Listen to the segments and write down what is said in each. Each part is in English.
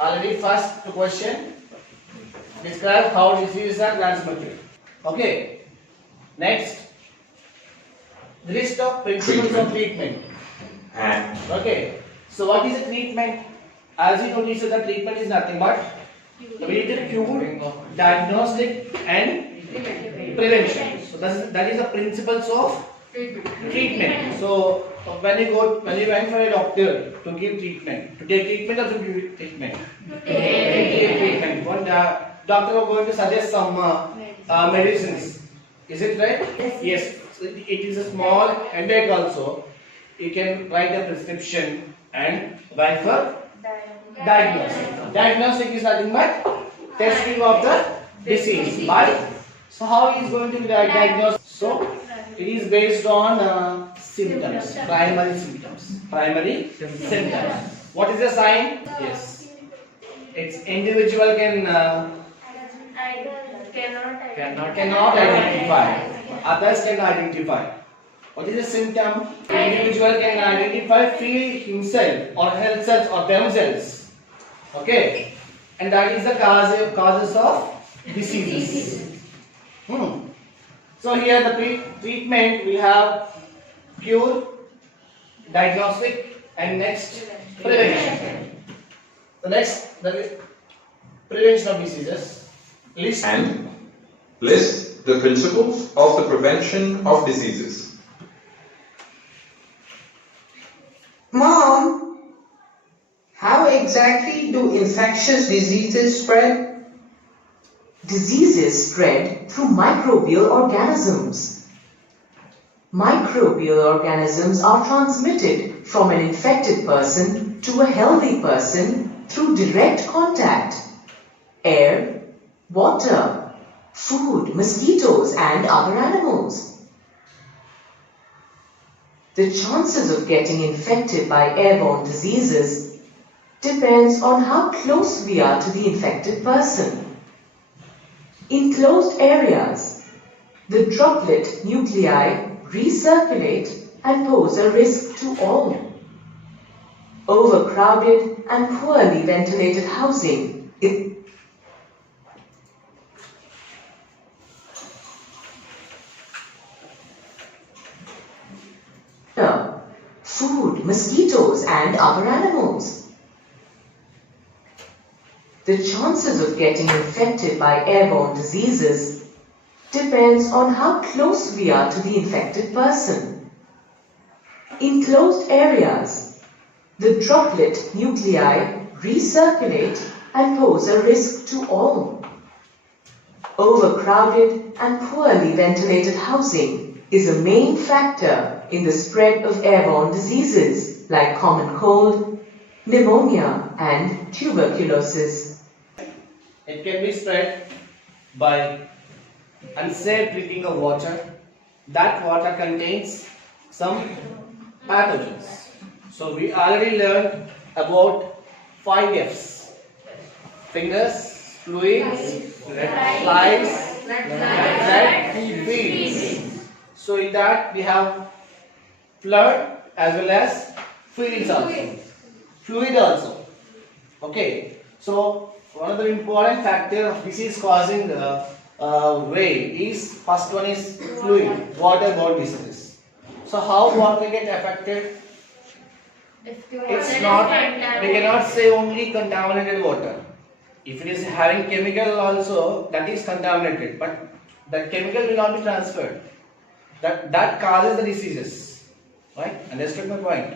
Already first question. Describe how diseases are transmitted. Okay. Next, the list of principles of treatment. And Okay. So what is a treatment? As you notice, the treatment is nothing but we need to cure, diagnostic, and prevention. So that is the principles of treatment. So when you went for a doctor to give treatment, to take treatment or to give treatment? To take treatment. One doctor is going to suggest some medicines. Is it right? Yes. So it is a small headache also. You can write a prescription and write for diagnostic. Diagnostic is nothing but testing of the disease. So how he is going to diagnose? So it is based on symptoms, primary symptoms. Primary symptoms. What is the sign? Yes. Its individual cannot identify. Others can identify. What is the symptom? Individual can identify, feel himself or herself or themselves. Okay, and that is the causes of diseases. So here the treatment we have cure, diagnostic, and next prevention. The next the prevention of diseases. list the principles of the prevention of diseases. Mom, how exactly do infectious diseases spread? Diseases spread through microbial organisms. Microbial organisms are transmitted from an infected person to a healthy person through direct contact. Air, water, food, mosquitoes, and other animals. The chances of getting infected by airborne diseases depends on how close we are to the infected person. In closed areas, the droplet nuclei recirculate and pose a risk to all. Overcrowded and poorly ventilated housing is food, mosquitoes, and other animals. The chances of getting infected by airborne diseases depends on how close we are to the infected person. In closed areas, the droplet nuclei recirculate and pose a risk to all. Overcrowded and poorly ventilated housing is a main factor in the spread of airborne diseases like common cold, pneumonia, and tuberculosis. It can be spread by unsafe drinking of water. That water contains some pathogens. So we already learned about 5 F's: fingers, fluids, flies, red feeds. So in that we have flood as well as fluids also. Fluid also. Okay. So one of the important factor of disease causing way is first one is fluid, waterborne diseases. So how water get affected? It's not, we cannot say only contaminated water. If it is having chemical also, that is contaminated, but that chemical will not be transferred. That causes the diseases. Right? Understood my point?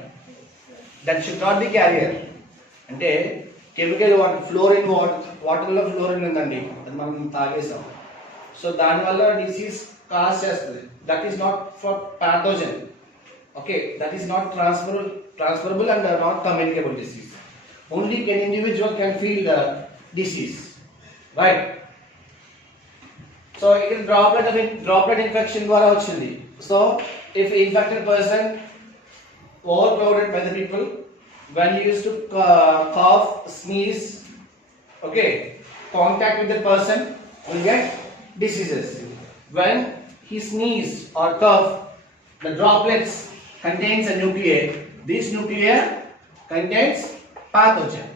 That should not be carrier. అంటే chemical fluorine వాటర్లో fluorine ఉందండి, అది మనం తాగేసాం. So దానివల్ల disease cause చేస్తుంది. That is not for pathogen. Okay, that is not transferable and not communicable disease. Only an individual can feel the disease. Right? So it is droplet infection ద్వారా వచ్చింది. So if infected person overcrowded by the people, when he used to cough, sneeze, okay, contact with the person will get diseases. When he sneezed or cough, the droplets contains a nuclei. This nuclei contains pathogen.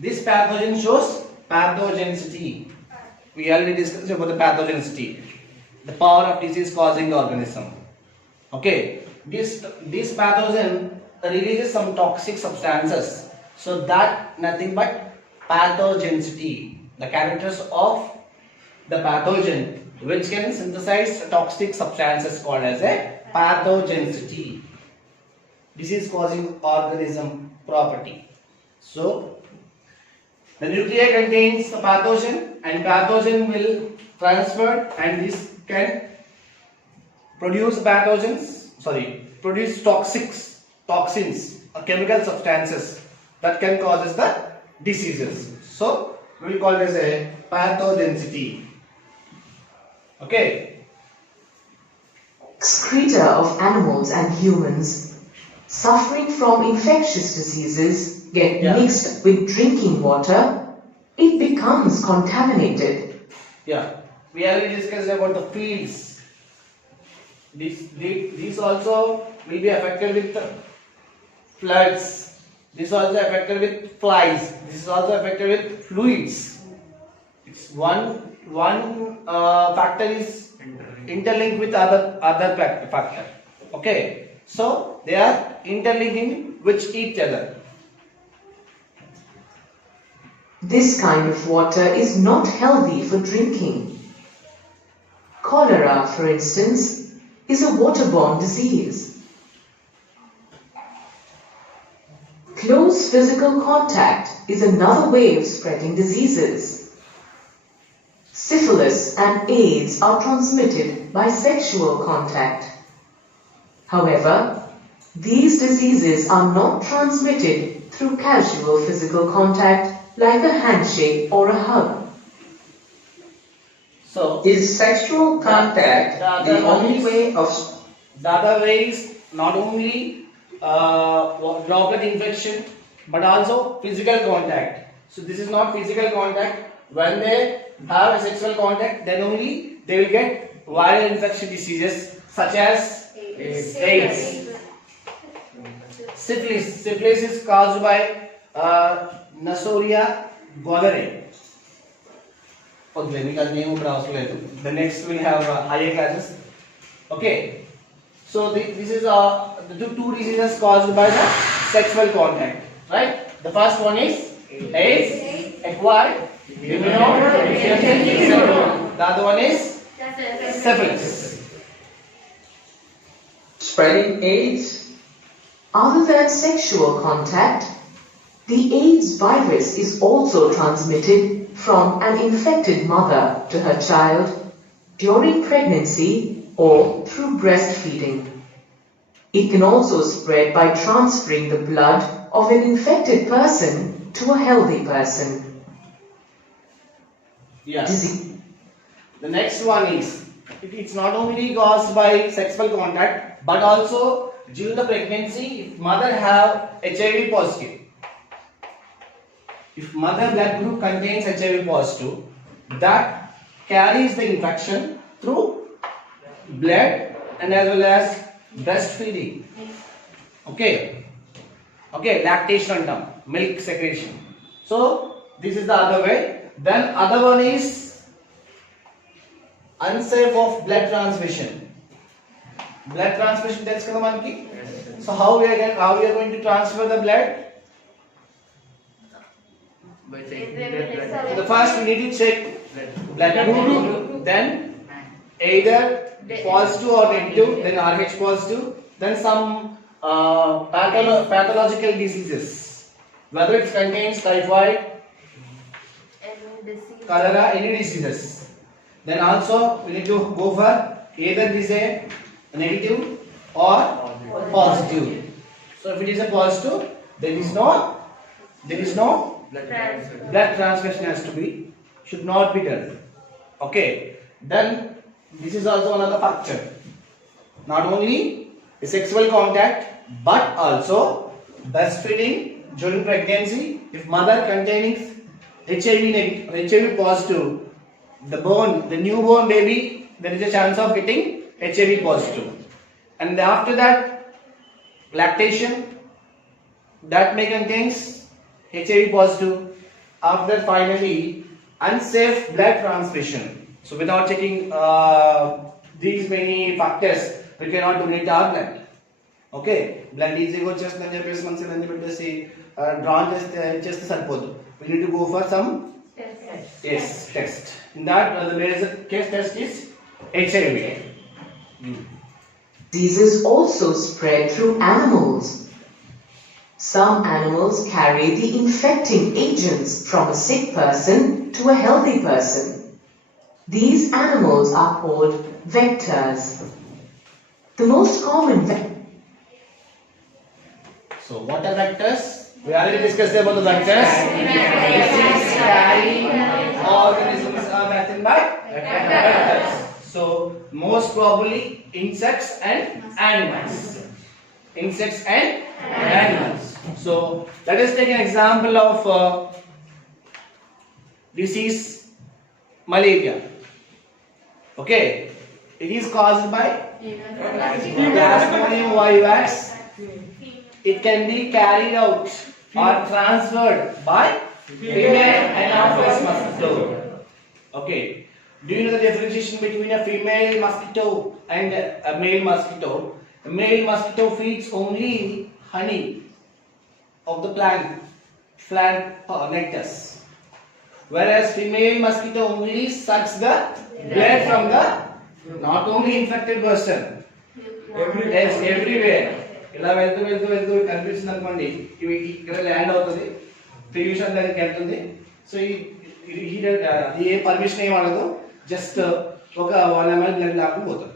This pathogen shows pathogenicity. We already discussed about the pathogenicity, the power of disease causing the organism. Okay, this pathogen releases some toxic substances. So that nothing but pathogenicity, the characters of the pathogen which can synthesize toxic substances called as a pathogenicity. Disease causing organism property. So the nuclei contains the pathogen and pathogen will transfer and this can produce produce toxins or chemical substances that can cause the diseases. So we call it as a pathogenicity. Okay. Excreta of animals and humans suffering from infectious diseases get mixed with drinking water, it becomes contaminated. Yeah, we already discussed about the fields. These also will be affected with floods. This also affected with flies. This is also affected with fluids. It's one factor is interlinked with other factor. Okay, so they are interlinking with each other. This kind of water is not healthy for drinking. Cholera, for instance, is a waterborne disease. Close physical contact is another way of spreading diseases. Syphilis and AIDS are transmitted by sexual contact. However, these diseases are not transmitted through casual physical contact like a handshake or a hug. So, is sexual contact the only way of... The other way is not only droplet infection but also physical contact. So this is not physical contact. When they have a sexual contact, then only they will get viral infection diseases such as AIDS. Syphilis is caused by Neisseria gonorrhea. The next we have higher classes. Okay, so this is the two diseases caused by the sexual contact, right? The first one is AIDS, acquired immunodeficiency syndrome. The other one is syphilis. Spreading AIDS? Other than sexual contact, the AIDS virus is also transmitted from an infected mother to her child during pregnancy or through breastfeeding. It can also spread by transferring the blood of an infected person to a healthy person. Yes. The next one is, it's not only caused by sexual contact but also during the pregnancy if mother have HIV positive. If mother blood group contains HIV positive, that carries the infection through blood and as well as breastfeeding. Okay, lactation term, milk secretion. So this is the other way. Then other one is unsafe of blood transmission. Blood transmission tells kada manki. So how we are going to transfer the blood? So the first we need to check blood group, then either positive or negative, then RH positive, then some pathological diseases, whether it contains typhoid, cholera, any diseases. Then also we need to go for either it is a negative or positive. So if it is a positive, there is no blood transfusion has to be, should not be done. Okay, then this is also another factor. Not only the sexual contact but also breastfeeding during pregnancy. If mother containing HIV negative, HIV positive, the newborn baby, there is a chance of getting HIV positive. And after that, lactation that may contains HIV positive. after that, finally, unsafe blood transfusion. So without checking these many factors, we cannot donate our blood. Okay, blood easy go just and just months and drawn just sarpodu. We need to go for some test. In that there is a case test is HIV. Diseases also spread through animals. Some animals carry the infecting agents from a sick person to a healthy person. These animals are called vectors. The most common So what are vectors? We already discussed about the vectors. Disease carrying organisms are nothing but vectors. So most probably insects and animals. Insects and animals. So let us take an example of disease malaria. Okay, it is caused by Plasmodium vivax. It can be carried out or transferred by female Anopheles mosquito. Okay. Do you know the differentiation between a female mosquito and a male mosquito? A male mosquito feeds only honey of the plant nectar, whereas female mosquito only sucks the blood from the not only infected person, everywhere. ఇలా వెళ్తూ కనిపిస్తుంది అనుకోండి, ఇవి ఇక్కడ land అవుతుంది, fusion దగ్గరికి వెళ్తుంది. So ఈ ఏ పర్మిషన్ ఏం అడగదు, జస్ట్ ఒక 1 ml బ్లడ్ లాక్కుని పోతుంది.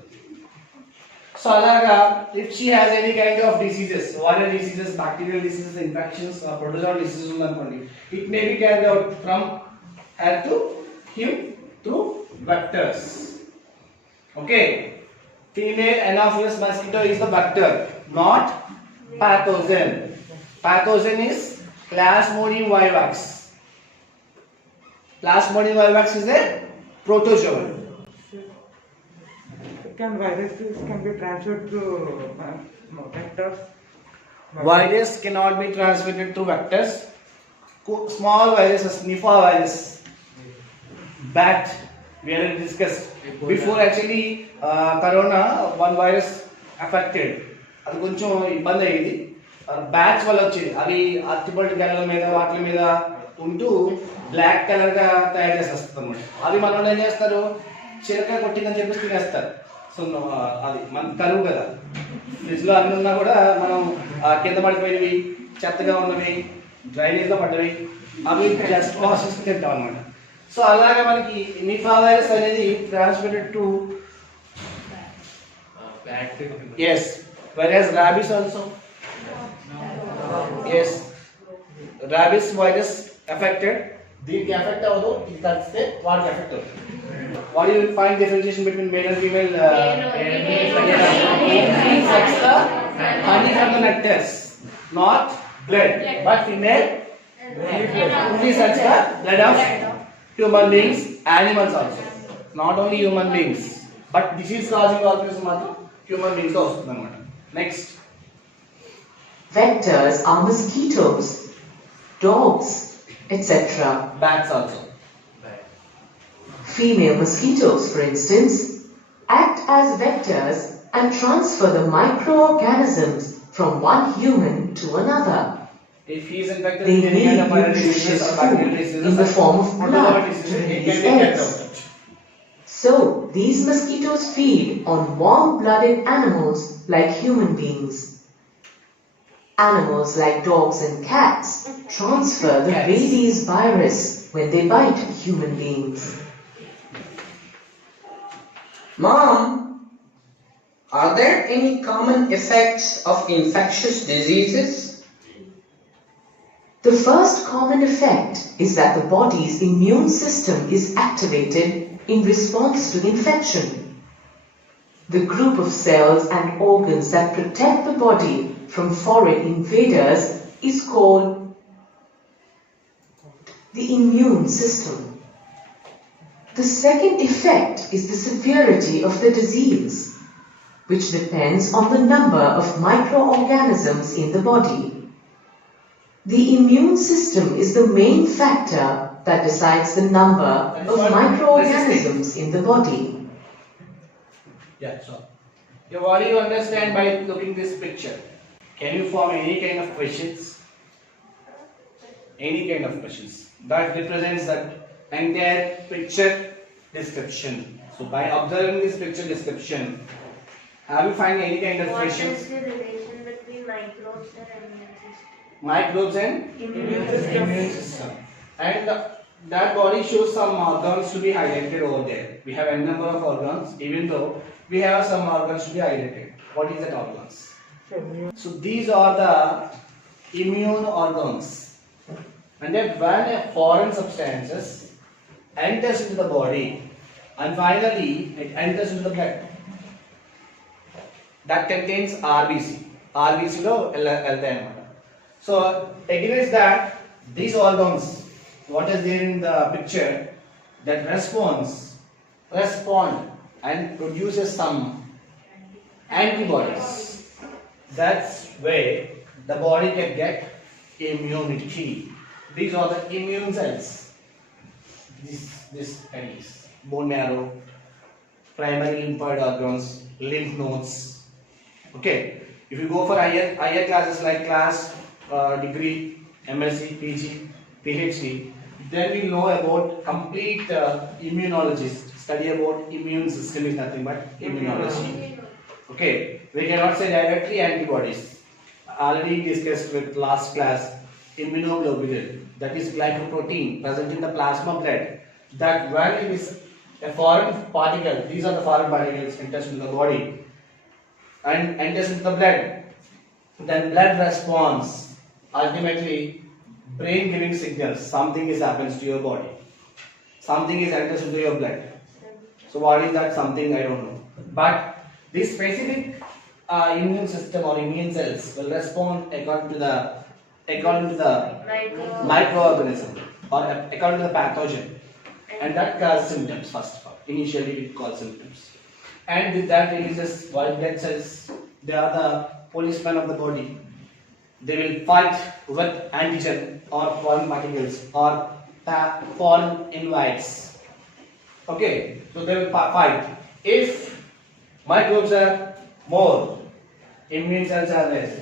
సో అలాగా if she has any kind of diseases, viral diseases, bacterial diseases, infections, protozoal diseases ఉందనుకోండి, it may be carried out from her to him through vectors. Okay, female Anopheles mosquito is the vector, not pathogen. Pathogen is Plasmodium vivax. Plasmodium vivax is a protozoa. Viruses can be transferred through vectors? Virus cannot be transmitted through vectors. Small viruses, Nipah virus, bat, we already discussed. Before actually corona, one virus affected. అది కొంచెం ఇబ్బంది అయ్యేది, bats వల్ల వచ్చేది. అవి అరటిపళ్ళు గెలల మీద వాటి మీద ఉంటూ బ్లాక్ కలర్ గా తయారు చేసి వస్తుంది అనమాట. అవి మనం ఏం చేస్తారు, చిరకాయ కొట్టిందని చెప్పేసి తినేస్తారు. సో అది మన కరువు కదా, ఫ్రిడ్జ్ లో అన్ని ఉన్నా కూడా మనం కింద పడిపోయినవి, చెత్తగా ఉన్నవి, డ్రైనేజ్ లో పడ్డవి, అవి జస్ట్ వాష్ చేసి తింటాం అనమాట. సో అలాగే మనకి నిఫా వైరస్ అనేది transmitted to yes, whereas rabies also yes, rabies virus affected దీనికి ఎఫెక్ట్ అవ్వదు, ఇది కలిస్తే వాడికి ఎఫెక్ట్ అవుతుంది. What do you find differentiation between male and female? Sucks the honey from the nectars, not blood, but female only sucks the blood of human beings, animals also, not only human beings, but disease causing organisms matter human beings also vastundannamata. Next, vectors are mosquitoes, dogs, etc. bats also. Female mosquitoes, for instance, act as vectors and transfer the microorganisms from one human to another. If he is infected They with any need kind of viral nutritious diseases or food bacterial diseases in the form of or blood whatever diseases, through it can these be kept eggs. out. So, these mosquitoes feed on warm-blooded animals like human beings. Animals like dogs and cats transfer the rabies virus when they bite human beings. Mom, are there any common effects of infectious diseases? The first common effect is that the body's immune system is activated in response to infection. The group of cells and organs that protect the body from foreign invaders is called the immune system. The second effect is the severity of the disease, which depends on the number of microorganisms in the body. The immune system is the main factor that decides the number of called microorganisms in the body. Yeah, so your body you understand by looking this picture. Can you form any kind of questions? Any kind of questions that represents that entire picture description. So by observing this picture description, have you find any kind of What is questions? the relation between microbes and immune system? Microbes and Immune immune system. And that body shows some organs to be highlighted over there. We have a number of organs, even though we have some organs to be highlighted. What is that organs? So these are the immune organs. And then when a foreign substances enters into the body and finally it enters into the blood, that contains RBC. RBC lo LDM. So against that, these organs, what is there in the picture, that respond and produces some antibodies. That's where the body can get immunity. These are the immune cells. This is bone marrow, primary lymphoid organs, lymph nodes. Okay. If you go for higher classes like class, degree, MSc, PG, PhD, then we know about complete immunologist. Study about immune system is nothing but immunology. Okay, we cannot say directly antibodies. Already discussed with last class, immunoglobulin, that is glycoprotein present in the plasma blood. That when it is a foreign particle, these are the foreign particles enters into the body and enters into the blood, then blood responds. Ultimately, brain giving signals, something is happens to your body. Something is enters into your blood. So what is that something? I don't know. But this specific immune system or immune cells will respond according to the microorganism or according to the pathogen, and that causes symptoms first of all. Initially it causes symptoms, and with that releases white blood cells. They are the policemen of the body. They will fight with antigen or foreign particles or foreign invites. Okay, so they will fight. If microbes are more, immune cells are less,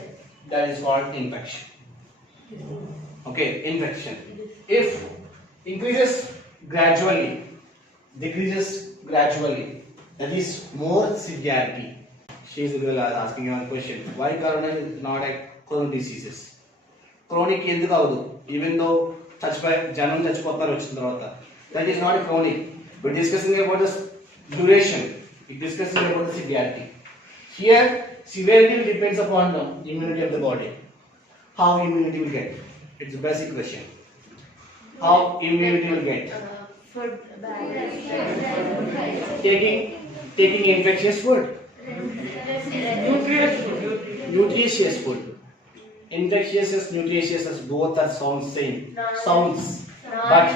that is called infection. Okay, infection. If increases gradually, decreases gradually, that is more severity. She is the girl asking you a question. Why corona is not a chronic diseases? Chronic ఎందుకు అవదు? Even though జనం చచ్చిపోతారు వచ్చిన తర్వాత, that is not a chronic. We're discussing about the duration. We're discussing about the severity. Here, severity depends upon the immunity of the body. How immunity will get? It's a basic question. How immunity will get? Food. Taking infectious food. Nutritious food. Infectious and nutritious as both are sounds same. Sounds. But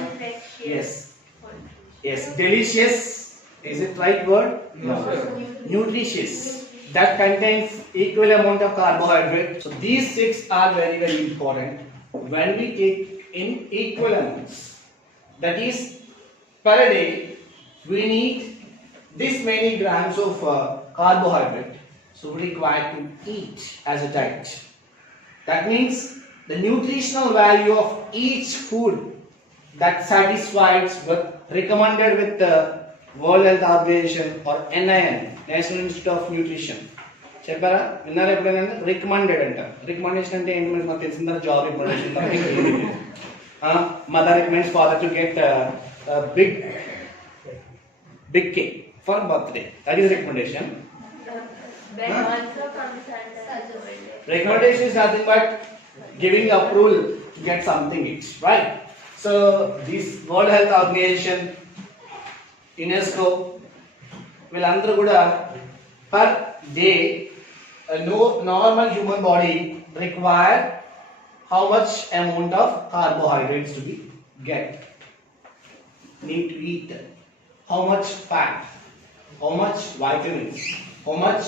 yes. Delicious. Is it right word? No. Nutritious. That contains equal amount of carbohydrate. So these 6 are very, very important. When we take in equal amounts, that is per day, we need this many grams of carbohydrate. So we require to eat as a diet. That means the nutritional value of each food that satisfies with recommended with the World Health Organization or NIN, National Institute of Nutrition. చెప్పారా విన్నారా ఎప్పుడైనా? Recommended అంట. Recommendation అంటే ఏంటి మనకు తెలిసిందా? Job recommendation. Mother recommends father to get big cake for birthday. That is recommendation. Recommendation is nothing but giving approval to get something each, right? So this World Health Organization, UNESCO, వీళ్ళందరూ కూడా per day no normal human body require how much amount of carbohydrates to be need to eat, how much fat, how much vitamins, how much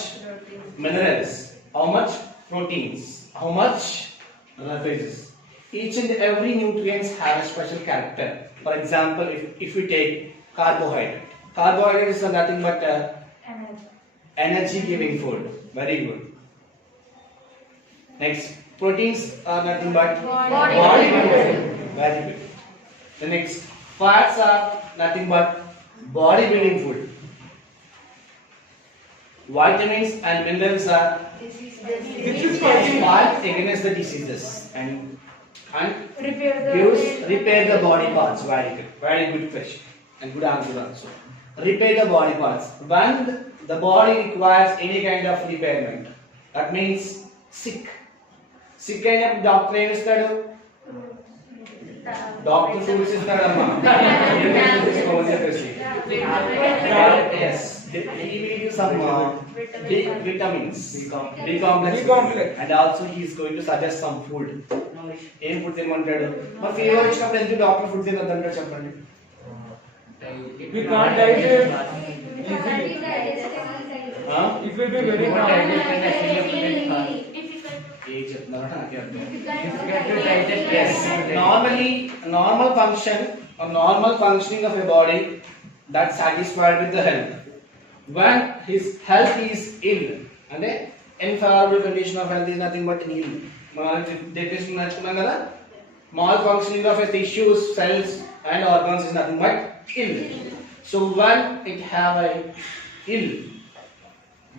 minerals, how much proteins, how much phases. each and every nutrients have a special character. For example, if we take carbohydrate is nothing but energy giving food. Very good. Next, proteins are nothing but body building. Very good. The next, fats are nothing but body building food. Vitamins and minerals are fight against the diseases and repair the body parts. Very good question and good answer also. Repair the body parts. When the body requires any kind of repairment, that means sick. Sick అయిన doctor ఏం ఇస్తాడు? Doctor fruits ఇస్తాడమ్మా. తీసుకోమని చెప్పేసి. Yes. He will give some vitamins, B complex, and also he is going to suggest some food. ఏం food తినమంటాడు? మరి fever వచ్చినప్పుడు ఎందుకు డాక్టర్ ఫుడ్ తినొద్దంటాడు చెప్పండి? We can't digest. It will be very hard. ఏం చెప్తున్నారో నాకే అర్థం. Yes. Normally, normal function or normal functioning of a body that's satisfied with the health. When his health is ill, and the infallible condition of health is nothing but ill. మనం definition నేర్చుకున్నాం కదా, malfunctioning of a tissues, cells and organs is nothing but ill. So when it have a ill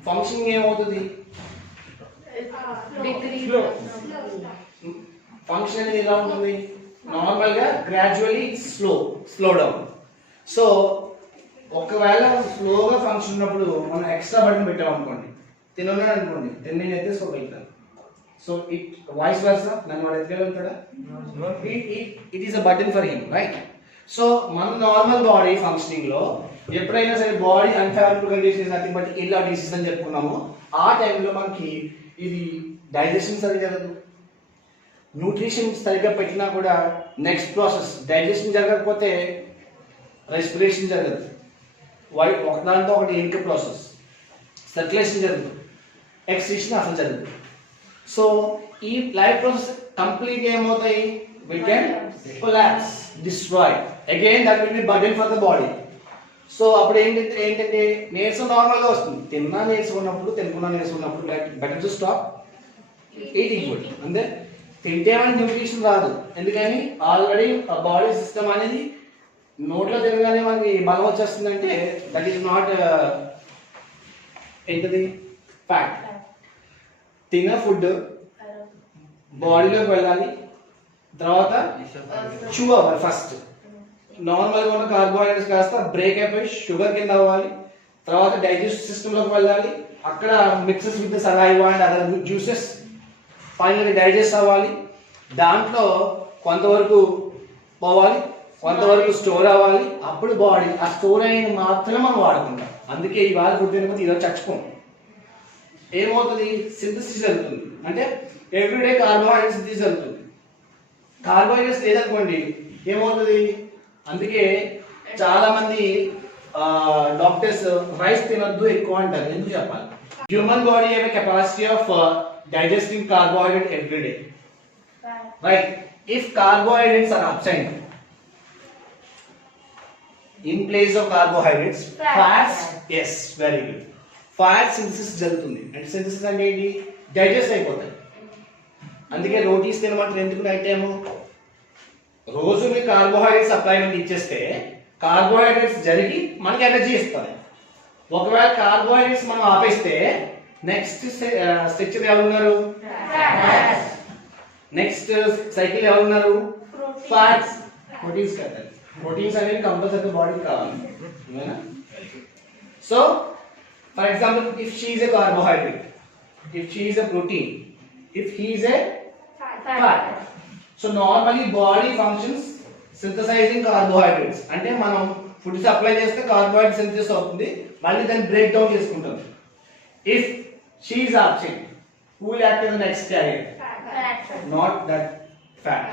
functioning ఏమవుతుంది? Function అనేది ఎలా ఉంటుంది? Normal గా gradually slow down. So ఒకవేళ స్లోగా ఫంక్షన్ ఉన్నప్పుడు మనం ఎక్స్ట్రా బటన్ పెట్టాం అనుకోండి, తిన్నాను అనుకోండి, నేనైతే స్లో వెళ్తాను. సో ఇట్ వాయిస్ వర్సా, నన్ను వాడు ఎత్తుగా వెళ్తాడా? It is a button for him, right? So మన నార్మల్ బాడీ ఫంక్షనింగ్ లో ఎప్పుడైనా సరే body unfavourable condition is nothing but ill or disease అని చెప్పుకున్నాము. ఆ టైంలో మనకి ఇది డైజెషన్ సరిగ్గా జరగదు, న్యూట్రిషన్ సరిగ్గా పెట్టినా కూడా నెక్స్ట్ ప్రాసెస్ డైజెషన్ జరగకపోతే రెస్పిరేషన్ జరగదు, ఒకదాంతో ఒకటి ఇంక ప్రాసెస్, సర్క్యులేషన్ జరగదు, ఎక్స్క్రీషన్ అసలు జరగదు. సో ఈ లైఫ్ ప్రాసెస్ కంప్లీట్ ఏమవుతాయి? we can collapse, destroy. Again that will be burden for the body. So అప్పుడు ఏంటంటే నీరసం నార్మల్గా వస్తుంది. తిన్నా నీరసం ఉన్నప్పుడు, తినకుండా నీరసం ఉన్నప్పుడు better to stop eating food. అంటే తింటే మనకి న్యూట్రిషన్ రాదు. ఎందుకని? ఆల్రెడీ బాడీ సిస్టమ్ అనేది నోట్లో తినగానే మనకి బలం వచ్చేస్తుందంటే దట్ ఈస్ నాట్ ఏంటది? ఫ్యాట్. తిన్న ఫుడ్ బాడీలోకి వెళ్ళాలి, తర్వాత చూ అవ్వాలి. ఫస్ట్ నార్మల్గా ఉన్న కార్బోహైడ్రేట్స్ కాస్త బ్రేక్ అయిపోయి షుగర్ కింద అవ్వాలి, తర్వాత డైజెస్టివ్ సిస్టంలోకి వెళ్ళాలి, అక్కడ mixes with saliva and other juices finally digest అవ్వాలి. దాంట్లో కొంతవరకు పోవాలి, కొంతవరకు స్టోర్ అవ్వాలి. అప్పుడు బాడీ ఆ స్టోర్ అయిన మాత్రమే మనం వాడుకుంటాం. అందుకే ఇవాళ ఫుడ్ తినకపోతే ఈరోజు చచ్చిపోం. ఏమవుతుంది? సింథసిస్ జరుగుతుంది. అంటే ఎవ్రీడే కార్బోహైడ్రేట్స్ సింథసిస్ జరుగుతుంది. కార్బోహైడ్రేట్స్ లేదనుకోండి ఏమవుతుంది? అందుకే చాలా మంది డాక్టర్స్ రైస్ తినొద్దు ఎక్కువ అంటారు. ఎందుకు చెప్పాలి? Human body have a capacity of digesting carbohydrate every day, right? If carbohydrates are absent, in place of carbohydrates, fats, yes, very good. Fat synthesis జరుగుతుంది. అంటే సింథసిస్ అంటే ఏంటి? డైజెస్ట్ అయిపోతాయి. అందుకే రోటీస్ తినమంటారు. ఎందుకు? నైట్ టైము రోజు మీ కార్బోహైడ్రేట్ సప్లైమెంట్ ఇచ్చేస్తే కార్బోహైడ్రేట్స్ జరిగి మనకి ఎనర్జీ ఇస్తుంది. ఒకవేళ కార్బోహైడ్రేట్స్ మనం ఆపేస్తే నెక్స్ట్ స్ట్రక్చర్ ఎవరున్నారు? నెక్స్ట్ సైకిల్ ఎవరున్నారు? ఫ్యాట్స్. ప్రోటీన్స్ కదా. ప్రోటీన్స్ అనేవి కంపల్సరీ బాడీకి కావాలి. So for example, if she is a carbohydrate, if she is a protein, if he is a fat. So normally body functions synthesizing carbohydrates. అంటే మనం food supply చేస్తే carbohydrate synthesis అవుతుంది, మళ్ళీ దాన్ని బ్రేక్ డౌన్ చేసుకుంటాం. If she is absent, who will act as the next carrier? Not that fat.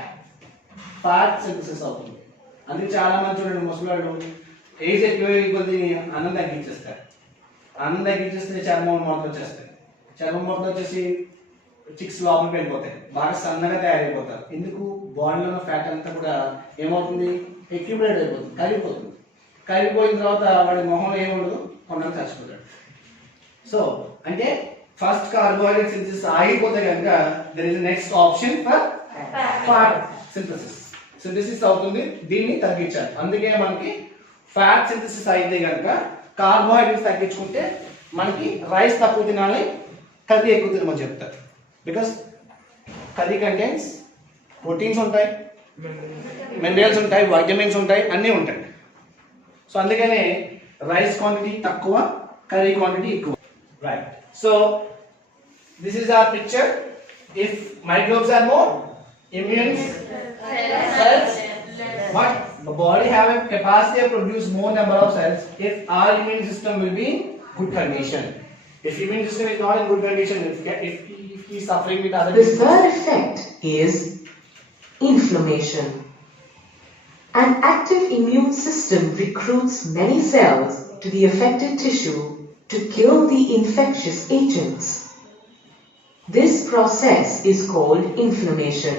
Fat synthesis అవుతుంది. అందుకే చాలా మంది చూడండి, ముసలాళ్ళు ఏజ్ ఎక్కువ కొద్ది అన్నం తగ్గించేస్తారు. అన్నం తగ్గించేస్తే చర్మం మొత్తం వచ్చేస్తాయి. చర్మం మొత్తం వచ్చేసి చిక్స్ లోపలికి వెళ్ళిపోతాయి, బాగా సన్నగా తయారైపోతారు. ఎందుకు? బాడీలో ఉన్న ఫ్యాట్ అంతా కూడా ఏమవుతుంది, అక్యుములేట్ అయిపోతుంది, కరిగిపోతుంది. కరిగిపోయిన తర్వాత వాడి మొహం ఏముండదు, కొండలు చచ్చిపోతాడు. సో అంటే ఫస్ట్ కార్బోహైడ్రేట్ సింథసిస్ ఆగిపోతే కనుక there is next option for fat synthesis. Synthesis అవుతుంది, దీన్ని తగ్గించాలి. అందుకే మనకి ఫ్యాట్ సింథసిస్ అయితే కనుక కార్బోహైడ్రేట్స్ తగ్గించుకుంటే మనకి రైస్ తక్కువ తినాలి, కర్రీ ఎక్కువ తినమని చెప్తారు. బికాస్ కర్రీ కంటెంట్స్ ప్రోటీన్స్ ఉంటాయి, మినరల్స్ ఉంటాయి, వైటమిన్స్ ఉంటాయి, అన్నీ ఉంటాయి. సో అందుకనే రైస్ క్వాంటిటీ తక్కువ, కర్రీ క్వాంటిటీ ఎక్కువ. Right. So this is our picture. If microbes are more, immune cells, but the body have a capacity to produce more number of cells if our immune system will be in good condition. If immune system is not in good condition, if he is suffering with other The diseases. third effect is inflammation. An active immune system recruits many cells to the affected tissue to kill the infectious agents. This process is called inflammation.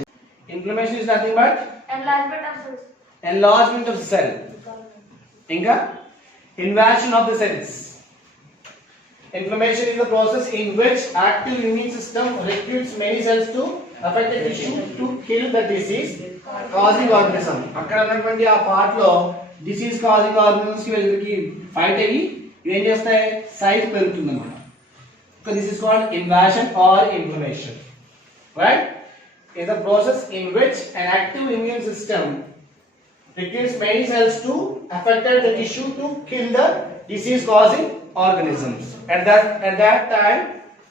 Inflammation is nothing but enlargement of cells. enlargement of the cell. Inga invasion of the cells. Inflammation is the process in which active immune system recruits many cells to affected tissue to kill the disease causing organism. అక్కడ ఉన్నటువంటి ఆ part లో disease causing organisms కి వెళ్ళి fight అయ్యి ఏం చేస్తాయి, size పెరుగుతుంది అన్నమాట. So this is called invasion or inflammation. Right? is a process in which an active immune system recruits many cells to affected the tissue to kill the disease causing organisms. At that time,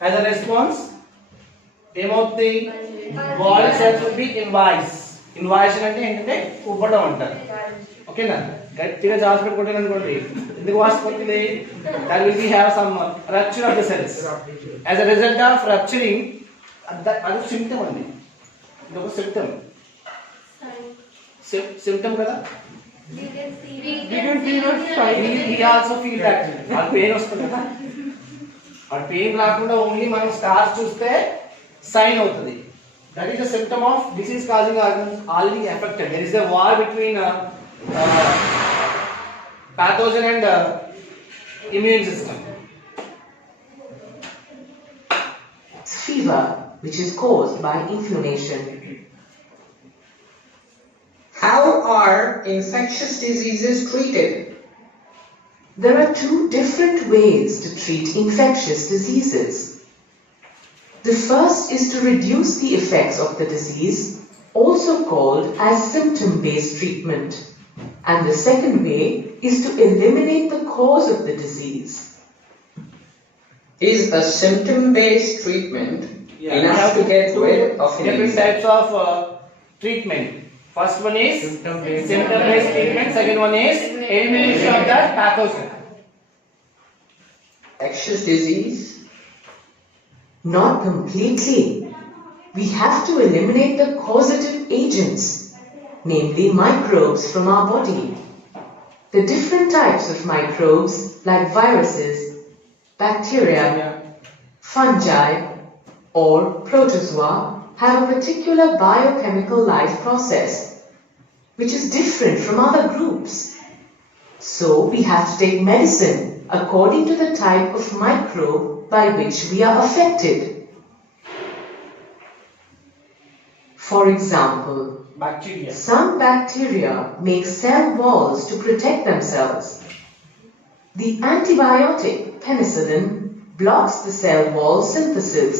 as a response, the body cells will be invased. Invasion అంటే ఏంటంటే ఉబ్బడం అంటారు. ఓకేనా? గట్టిగా Jos పెట్టుకుంటాను అనుకోండి, ఎందుకు వాసిపోతుంది, that will be have some rupture of the cells. As a result of rupturing, అది symptom అండి. ఇదొక సిమ్టమ్. సిమ్టమ్ కదా. He also feel that వాడు పెయిన్ వస్తుంది కదా, వాడు పెయిన్ రాకుండా ఓన్లీ మనం స్టార్స్ చూస్తే సైన్ అవుతుంది. That is the symptom of disease causing organs already affected. There is a war between pathogen and immune system. Fever, which is caused by inflammation. How are infectious diseases treated? There are two different ways to treat infectious diseases. The first is to reduce the effects of the disease, also called as symptom-based treatment. And the second way is to eliminate the cause of the disease. Is a symptom-based treatment We enough have to get two rid of an different infection? types of treatment. First one is symptom-based treatment. Second one is elimination of that pathogen. Infectious disease? Not completely. We have to eliminate the causative agents, namely microbes from our body. The different types of microbes like viruses, bacteria, fungi or protozoa have a particular biochemical life process which is different from other groups. So we have to take medicine according to the type of microbe by which we are affected. For example, Bacteria. some bacteria make cell walls to protect themselves. The antibiotic penicillin blocks the cell wall synthesis.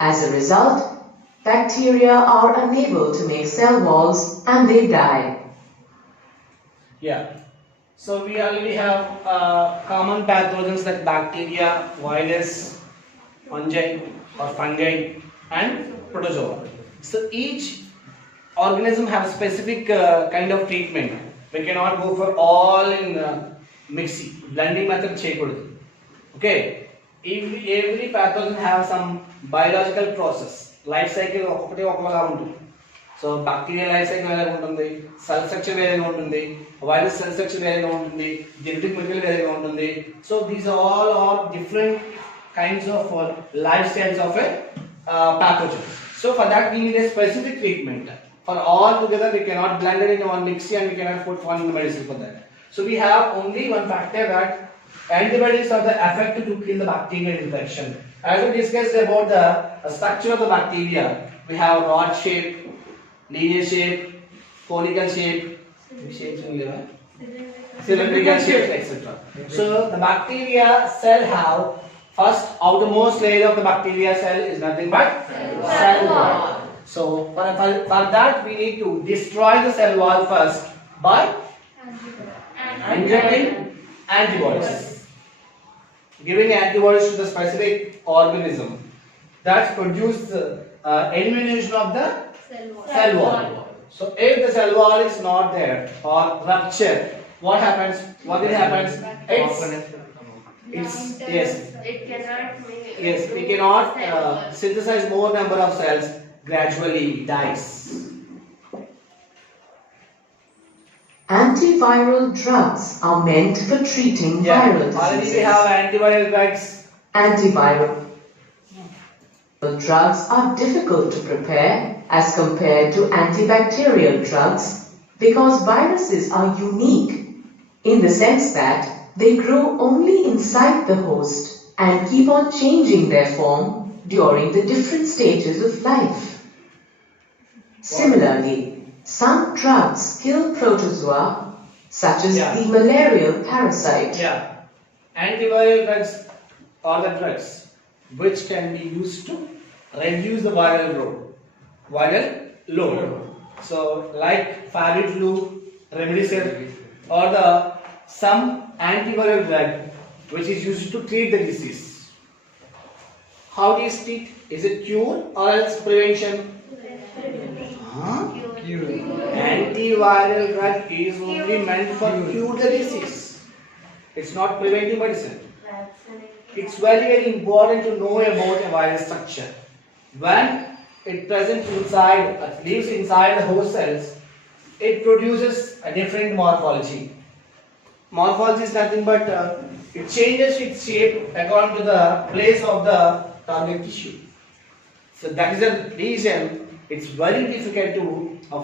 As a result, bacteria are unable to make cell walls and they die. Yeah. So we already have common pathogens like bacteria, virus, fungi and protozoa. So each organism has specific kind of treatment. We cannot go for all in mixing, blending method cheyakudadu. Okay, every pathogen have some biological process. Life cycle ఒకటే ఒకలా ఉంటుంది. So bacteria life cycle వేరేగా ఉంటుంది, cell structure వేరేగా ఉంటుంది, virus cell structure వేరేగా ఉంటుంది, genetic material వేరేగా ఉంటుంది. So these all are different kinds of life styles of a pathogens. So for that we need a specific treatment. For all together we cannot blend it in one mixture and we cannot put one medicine for that. So we have only one factor that antibodies are the effective to kill the bacterial infection. As we discussed about the structure of the bacteria, we have rod shape, linear shape, conical shape, cylindrical shape, etc. So the bacteria cell have first outermost layer of the bacteria cell is nothing but cell wall. So for that we need to destroy the cell wall first by injecting antibodies, giving antibodies to the specific organism that produce the elimination of the cell wall. So if the cell wall is not there or ruptured, what happens? What will happen? It's yes. It cannot make. Yes, we cannot synthesize more number of cells, gradually dies. Antiviral drugs are meant for treating viral Already we diseases. have antiviral drugs. Antiviral drugs are difficult to prepare as compared to antibacterial drugs because viruses are unique in the sense that they grow only inside the host and keep on changing their form during the different stages of life. Similarly, some drugs kill protozoa such as Yeah. the malarial parasite. Yeah, antiviral drugs are the drugs which can be used to reduce the viral load. So, like Fabiflu, Remdesivir, or the some antiviral drug which is used to treat the disease. How do you treat? Is it cure or else prevention? Huh? Antiviral drug is only meant for cure the disease. It's not preventive medicine. It's very important to know about a viral structure. When it presents inside, lives inside the host cells, it produces a different morphology. Morphology is nothing but it changes its shape according to the place of the target tissue. So that is the reason it's very difficult to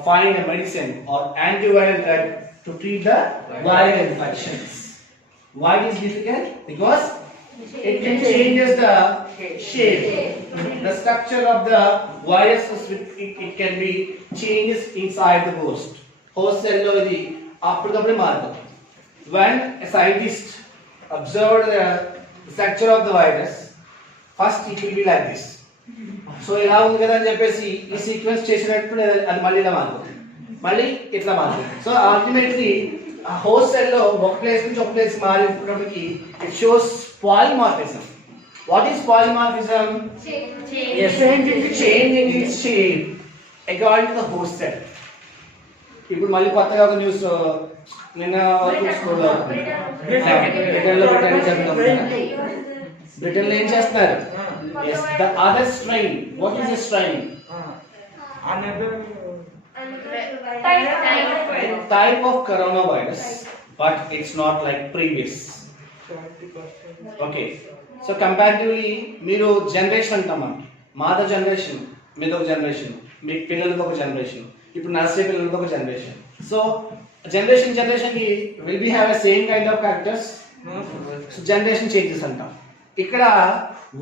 find a medicine or antiviral drug to treat the viral infections. Why it is difficult? Because it can changes the shape, the structure of the viruses. It can be changes inside the host. Host cell lo idi appudappudu maaradu. When a scientist observed the structure of the virus, first it will be like this. So ఇలా ఉంది కదా అని చెప్పేసి ఈ sequence చేసినప్పుడు అది మళ్ళీ ఇలా మారుతుంది, మళ్ళీ ఇట్లా మారుతుంది. సో అల్టిమేట్లీ ఆ హోస్ట్ సెల్ లో ఒక ప్లేస్ నుంచి ఒక ప్లేస్ మారినప్పటికీ it shows polymorphism. What is polymorphism? Changing its shape according to the host cell. ఇప్పుడు మళ్ళీ కొత్తగా ఒక న్యూస్ నిన్న స్కూల్లో బ్రిటన్లో పెట్టారని చెప్తున్నాం. బ్రిటన్లో ఏం చేస్తున్నారు? Yes, the other strain. What is the strain? Another Type of coronavirus, but it's not like previous. 70%. Okay. So comparatively, మీరు జనరేషన్ అంటాం మనం. మాతో జనరేషన్, మీతో ఒక జనరేషన్, మీ పిల్లలతో ఒక జనరేషన్, ఇప్పుడు నర్సరీ పిల్లలతో ఒక జనరేషన్. సో జనరేషన్ కి will be have a same kind of characters. So generation changes అంటాం. ఇక్కడ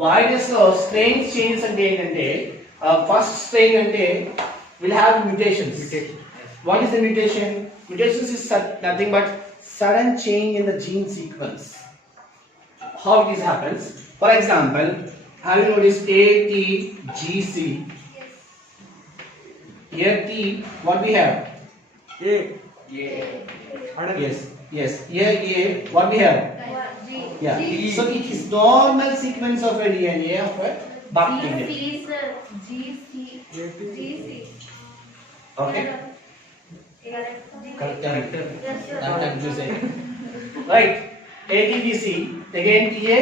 వైరస్ లో స్ట్రెయిన్స్ చేంజెస్ అంటే ఏంటంటే ఫస్ట్ స్ట్రెయిన్ అంటే will have mutations. What is the mutation? Mutations is nothing but sudden change in the gene sequence. How this happens? For example, have you noticed A, T, G, C? Here T, what we have? A. Yes. Here A, what we have? Yeah. So it is normal sequence of a DNA of a bacteria. Okay. Correct. I'm confusing. Right. ATGC again TA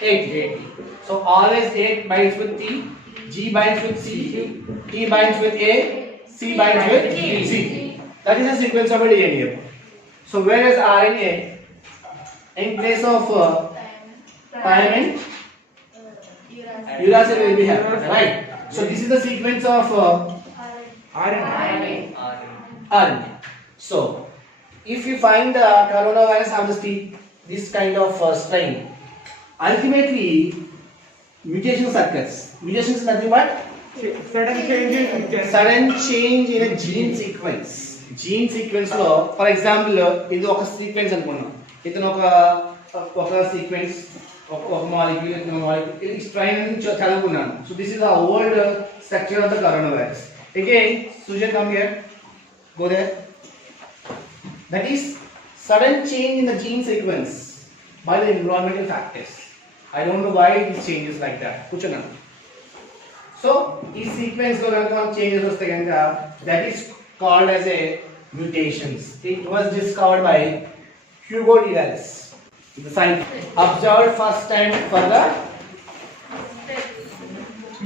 8. So always A binds with T, G binds with C, T binds with A, C binds with G. That is the sequence of a DNA. So whereas RNA, in place of thymine, uracil will be here, right? So this is the sequence of RNA. RNA. So if you find the coronavirus have this kind of strain, ultimately mutation occurs. Mutation is nothing but Sudden change in sudden change in a gene sequence. Gene sequence లో for example ఇది ఒక sequence అనుకున్నాం. ఇతను ఒక sequence ఒక molecule ఇతను molecule ఇది strain నుంచి చదువుకున్నాను. So this is the old structure of the corona virus. Again Sujan, come here, go there. That is sudden change in the gene sequence by the environmental factors. I don't know why it changes like that. కూర్చున్నాను. So ఈ sequence లో కనుక మనం changes వస్తే కనుక that is called as a mutations. It was discovered by Hugo de Valles, the scientist, observed first time for the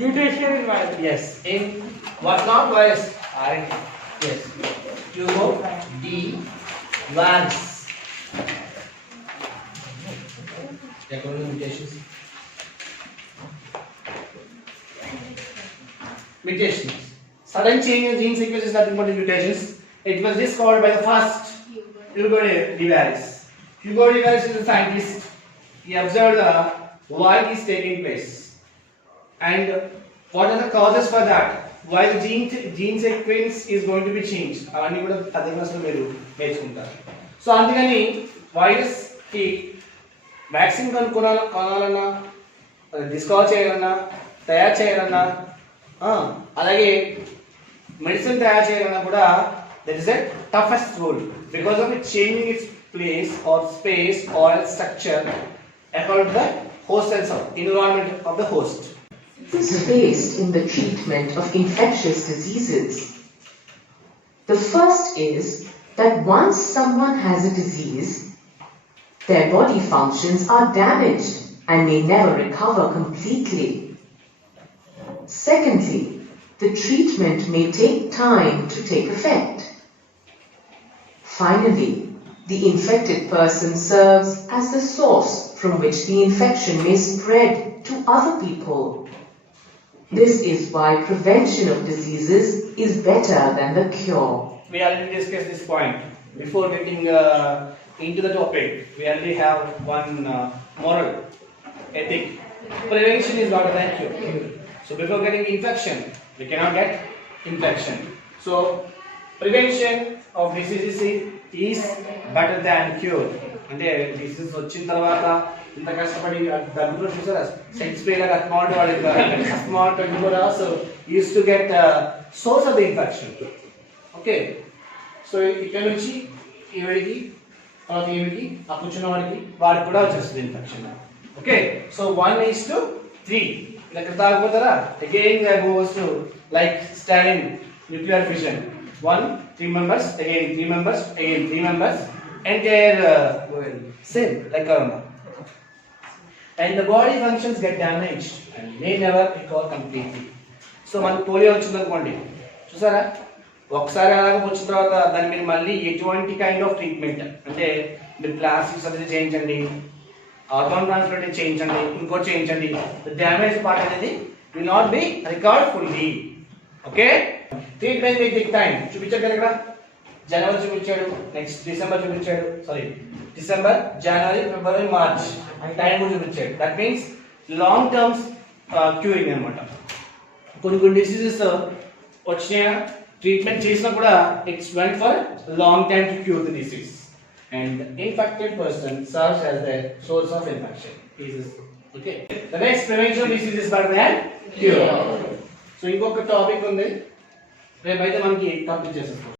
mutation in virus. yes in what not virus RNA. Yes, Hugo de Valles. Check on the mutations. Mutations. Sudden change in gene sequence is nothing but mutations. It was discovered by the first Hugo de Valles. Hugo de Valles is a scientist. He observed why it is taking place and what are the causes for that. Why the gene sequence is going to be changed. అవన్నీ కూడా అదే క్లాస్లో మీరు నేర్చుకుంటారు. So అందుకని virus కి vaccine కొనాలన్నా discover చేయాలన్నా తయారు చేయాలన్నా అలాగే మెడిసిన్ తయారు చేయాలన్నా కూడా that is a toughest rule because of it changing its place or space or structure according to the host cells of environment of the host. This is based in the treatment of infectious diseases. The first is that once someone has a disease, their body functions are damaged and may never recover completely. Secondly, the treatment may take time to take effect. Finally, the infected person serves as the source from which the infection may spread to other people. This is why prevention of diseases is better than the cure. We already discussed this point. Before getting into the topic, we already have one moral ethic. Prevention is better than cure. So before getting infection, we cannot get infection. So prevention of diseases is better than cure. అంటే disease వచ్చిన తర్వాత ఇంత కష్టపడి దగ్గర చూసారా set spray లాగా అస్మాట్ వాడి అస్మాట్ 24 hours used to get source of the infection. Okay so ఇక్కడ నుంచి ఈవిడికి తర్వాత ఈవిడికి ఆ కూర్చున్న వాడికి వాడికి కూడా వచ్చేస్తుంది ఇన్ఫెక్షన్. ఓకే సో 1:3 ఇలా తాగిపోతారా again that goes to like Stalin nuclear fission. 3 members, again 3 members, again 3 members, entire same like corona. And the body functions get damaged and may never recover completely. So మనకు polio వచ్చింది అనుకోండి చూసారా ఒకసారి అలాగ వచ్చిన తర్వాత దాని మీద మళ్ళీ ఎటువంటి కైండ్ ఆఫ్ ట్రీట్మెంట్ అంటే మీరు ప్లాస్టిక్ సర్జరీ చేయించండి, ఆర్గాన్ ట్రాన్స్ప్లాంట్ చేయించండి, ఇంకోటి చేయించండి, డ్యామేజ్ పార్ట్ అనేది will not be recovered fully. Okay treatment will take time. చూపించారు కదా ఇక్కడ జనవరి చూపించాడు, నెక్స్ట్ డిసెంబర్ చూపించాడు, సారీ డిసెంబర్, జనవరి, ఫిబ్రవరి, మార్చ్ అని టైం కూడా చూపించాడు. That means long terms curing అనమాట. కొన్ని డిసీజెస్ వచ్చిన ట్రీట్మెంట్ చేసినా కూడా it's went for long time to cure the disease and infected person serves as the source of infection. Okay the next prevention disease is better than cure. So ఇంకొక topic ఉంది, రేపు అయితే మనకి complete చేసేస్తాం.